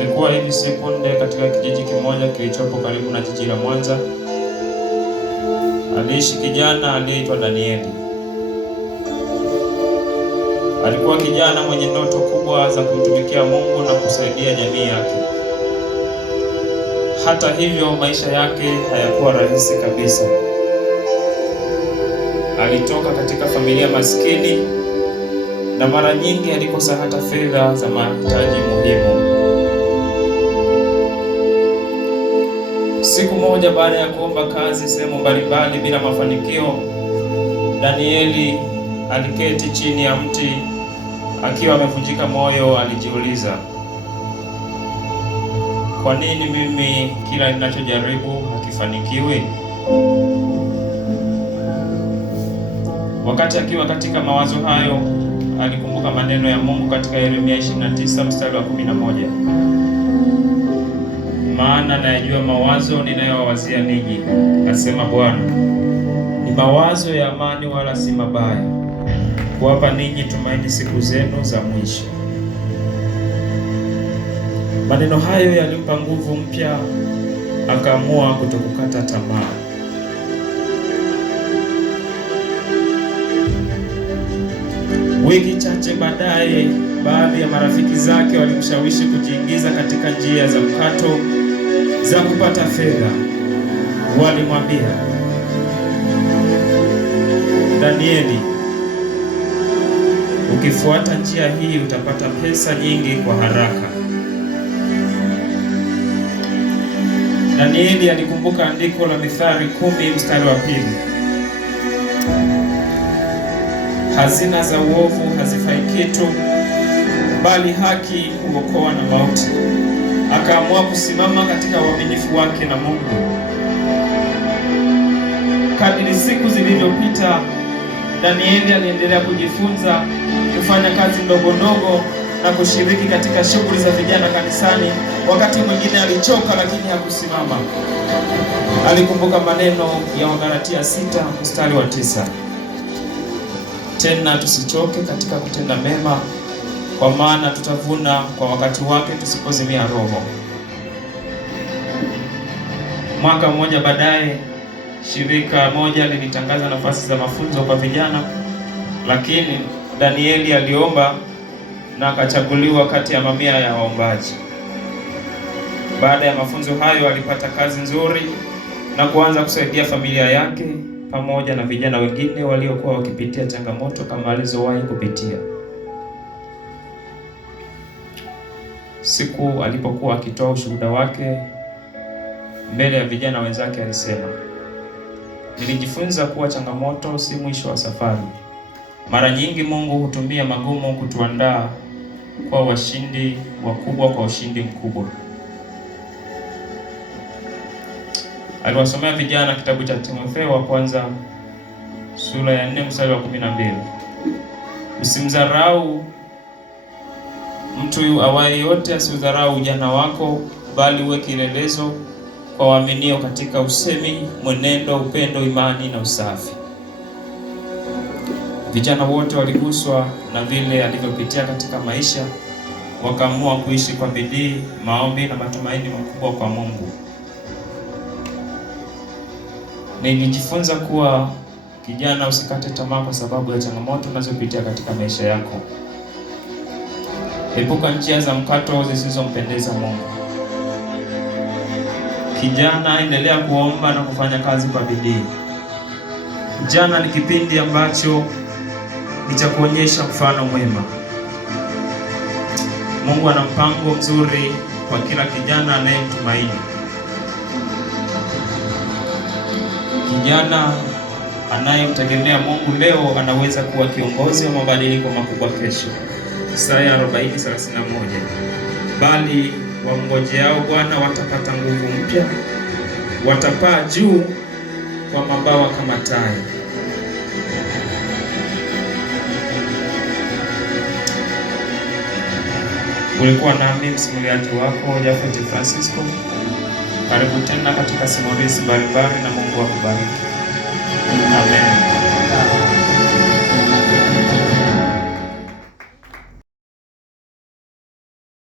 Ilikuwa hivi sekunde katika kijiji kimoja kilichopo karibu na jiji la Mwanza, aliishi kijana aliyeitwa Danieli. Alikuwa kijana mwenye ndoto kubwa za kumtumikia Mungu na kusaidia jamii yake. Hata hivyo, maisha yake hayakuwa rahisi kabisa. Alitoka katika familia maskini na mara nyingi alikosa hata fedha za mahitaji muhimu. Siku moja baada ya kuomba kazi sehemu mbalimbali bila mafanikio, Danieli aliketi chini ya mti akiwa amevunjika moyo. Alijiuliza, kwa nini mimi kila ninachojaribu hakifanikiwi? Wakati akiwa katika mawazo hayo, alikumbuka maneno ya Mungu katika Yeremia 29 mstari wa 11. Maana nayajua mawazo ninayowawazia ninyi, asema Bwana, ni mawazo ya amani wala si mabaya, kuwapa ninyi tumaini siku zenu za mwisho. Maneno hayo yalimpa nguvu mpya, akaamua kutokukata tamaa. Wiki chache baadaye, baadhi ya marafiki zake walimshawishi kujiingiza katika njia za mkato za kupata fedha. Walimwambia, Danieli, ukifuata njia hii utapata pesa nyingi kwa haraka. Danieli alikumbuka andiko la Mithali 10 mstari wa 2. Hazina za uovu hazifai kitu, bali haki huokoa na mauti. Akaamua kusimama katika uaminifu wake na Mungu. Kadiri siku zilivyopita, Danieli aliendelea kujifunza, kufanya kazi ndogo ndogo na kushiriki katika shughuli za vijana kanisani. Wakati mwingine alichoka, lakini hakusimama. Alikumbuka maneno ya Wagalatia 6 mstari wa 9. Tena tusichoke katika kutenda mema, kwa maana tutavuna kwa wakati wake tusipozimia roho. Mwaka mmoja baadaye, shirika moja lilitangaza nafasi za mafunzo kwa vijana, lakini Danieli aliomba na akachaguliwa kati ya mamia ya waombaji. Baada ya mafunzo hayo, alipata kazi nzuri na kuanza kusaidia familia yake pamoja na vijana wengine waliokuwa wakipitia changamoto kama alizowahi kupitia. Siku alipokuwa akitoa ushuhuda wake mbele ya vijana wenzake, alisema, nilijifunza kuwa changamoto si mwisho wa safari. Mara nyingi Mungu hutumia magumu kutuandaa kwa washindi wakubwa, kwa ushindi mkubwa. Aliwasomea vijana kitabu cha Timotheo wa kwanza sura ya 4 mstari wa 12. Usimdharau mtu awaye yote, asiudharau ujana wako, bali uwe kielelezo kwa waaminio katika usemi, mwenendo, upendo, imani na usafi. Vijana wote waliguswa na vile alivyopitia katika maisha, wakaamua kuishi kwa bidii, maombi na matumaini makubwa kwa Mungu. Nilijifunza kuwa kijana, usikate tamaa kwa sababu ya changamoto unazopitia katika maisha yako. Epuka njia za mkato zisizompendeza Mungu. Kijana, endelea kuomba na kufanya kazi kwa bidii. Jana ni kipindi ambacho ni cha kuonyesha mfano mwema. Mungu ana mpango mzuri kwa kila kijana anayemtumaini. Kijana anayemtegemea Mungu leo anaweza kuwa kiongozi wa mabadiliko makubwa kesho. Isaya 40:31. Bali wamngojeao Bwana watapata nguvu mpya, watapaa juu kwa mabawa kama tai. Ulikuwa nami msimuliaji wako Japhet Francisco. Karibu tena katika simulizi mbalimbali na Mungu akubariki. Amen.